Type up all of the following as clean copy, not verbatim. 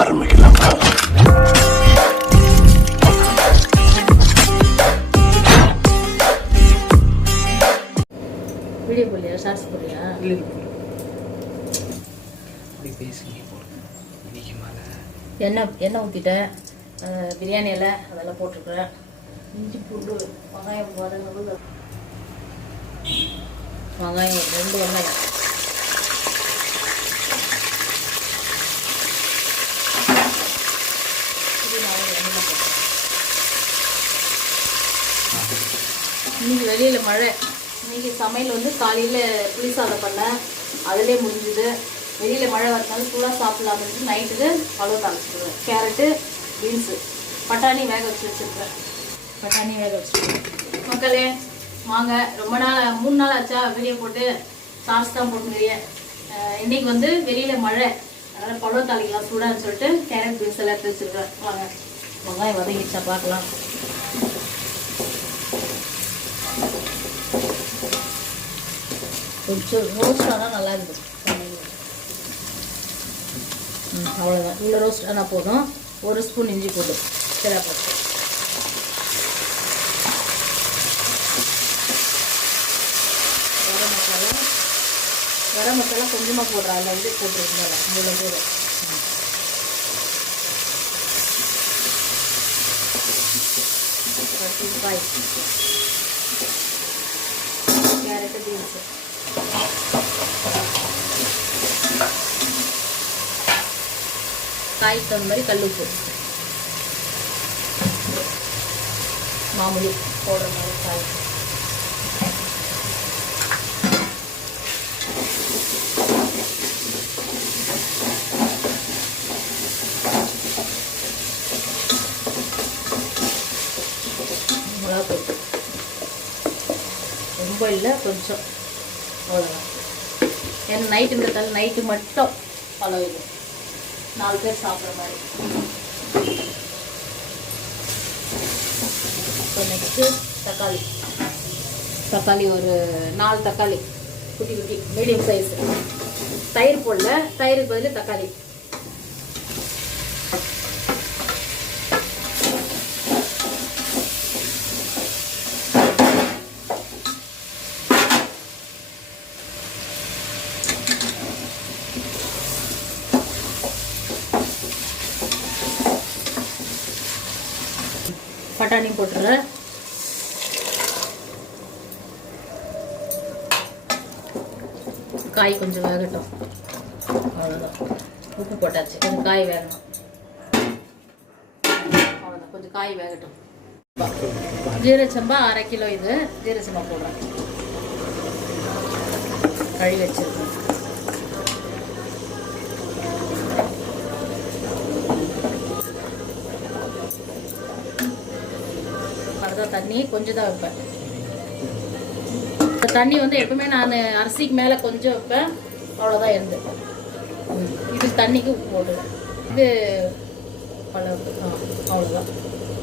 ஆரம்பிக்கலாம். வீடியோ போடலையா? ஷார்ட்ஸ் போடலையா? எண்ணெய் ஊற்றிட்டேன், பிரியாணி இலை அதெல்லாம் போட்டிருக்கிறேன். இஞ்சி பூண்டு வெங்காயம் வதங்க வெங்காயம் 2 வெங்காயம் இன்னைக்கு வெளியில் மழை. இன்னைக்கு சமையல் வந்து காலையில் புளி சாதம் பண்ணேன், அதிலே முடிஞ்சுது. வெளியில் மழை வரதுனால சூடாக சாப்பிடலாம்னு நைட்டுக்கு பழம் தாளிச்சுடுவேன். கேரட்டு, பீன்ஸு, பட்டாணி வேக வச்சுருக்கேன். மக்களே வாங்க, ரொம்ப நாள் 3 நாள் ஆச்சா வீடியோ போட்டு, சார்ஸ் தான் போட்டுக்கிறேன். இன்றைக்கி வந்து வெளியில் மழை, அதனால் பழம் தாளிக்கலாம் சூடான்னு சொல்லிட்டு கேரட், பீன்ஸ் எல்லாம் எடுத்து வச்சுருக்கேன். வாங்க, வெங்காயம் வதங்கிச்சா பார்க்கலாம். கொஞ்சம் ரோஸ்ட் ஆனால் நல்லா இருக்குது. அவ்வளோதான், இவ்வளோ ரோஸ்ட் ஆனால் போதும். 1 ஸ்பூன் இஞ்சி போட்டு சரி போட்டு கரம் மசாலா கொஞ்சமாக போடுறேன். அதில் வந்து போட்டுருக்கேன் இவ்வளோ பேர். காய், கேரட்டு, பீன்ஸு, காய்க்கு தகுந்த மாதிரி கல் உப்பு, மாமூலி போடுற மாதிரி காய். மிளகாத்தூள் ரொம்ப இல்லை, கொஞ்சம், அவ்வளோதான். ஏன்னா நைட்டுன்றதால நைட்டு மட்டும் அளவு இது 4 பேர் சாப்பிட்ற மாதிரி. இப்போ நெக்ஸ்ட்டு தக்காளி ஒரு 4 தக்காளி குட்டி குட்டி மீடியம் சைஸ். தயிர் போடல, தயிருக்கு பதில் தக்காளி. பட்டாணி போட்டுறேன். காய் கொஞ்சம் வேகட்டும், அவ்வளோதான். உப்பு போட்டாச்சு, கொஞ்சம் காய் வேகணும், அவ்வளோதான். கொஞ்சம் காய் வேகட்டும். ஜீரச்சம்பா 1/2 கிலோ, இது ஜீரச்சம்பா போடுறேன். கழுவி வச்சிருக்கேன். தண்ணி கொஞ்சம் தான் வைப்பேன். தண்ணி வந்து எப்பவுமே நான் அரிசிக்கு மேலே கொஞ்சம் வைப்பேன், அவ்வளோதான் இருந்து. இது தண்ணிக்கு உப்பு போடுவேன். இது பழம், அவ்வளோதான்.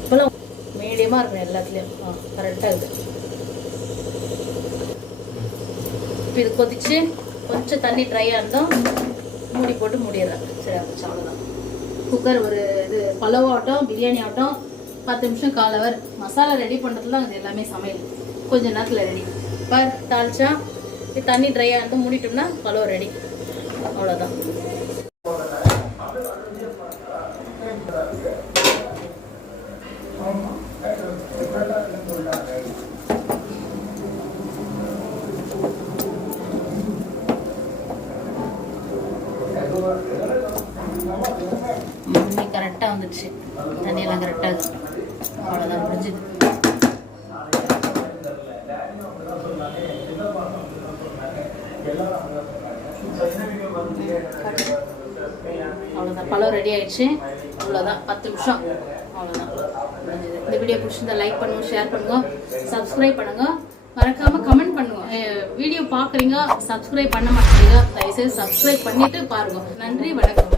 இப்போலாம் மீடியமாக இருக்கணும் எல்லாத்துலேயும். கரெக்டாக இருக்குது. இப்போ இது கொதிச்சு கொஞ்சம் தண்ணி ட்ரையாக இருந்தால் மூடி போட்டு மூடிடுறேன். சரி, ஆச்சு, அவ்வளோதான். குக்கர் ஒரு இது பழம் ஆகட்டும், பிரியாணி ஆகட்டும், 10 நிமிஷம் 1/4 ஹவர். மசாலா ரெடி பண்ணுறதுல அது எல்லாமே சமையல் கொஞ்ச நேரத்தில் ரெடி. தாளிச்சா தண்ணி ட்ரையாக இருந்து மூடிட்டோம்னா பழம் ரெடி, அவ்வளோதான். கரெக்டாக வந்துடுச்சு, தண்ணியெல்லாம் கரெக்டாக இருக்குது, அவ்வளோதான், முடிஞ்சுது. அவ்வளோதான், பழம் ரெடி ஆயிடுச்சு. அவ்வளோதான், 10 நிமிஷம், அவ்வளோதான், முடிஞ்சுது. இந்த வீடியோ பிடிச்சிருந்தா லைக் பண்ணுங்க, ஷேர் பண்ணுங்க, சப்ஸ்கிரைப் பண்ணுங்க, மறக்காம கமெண்ட் பண்ணுங்க. வீடியோ பார்க்குறீங்க, சப்ஸ்கிரைப் பண்ண மாட்டேங்க, தயவுசெய்து சப்ஸ்கிரைப் பண்ணிட்டு பாருங்க. நன்றி, வணக்கம்.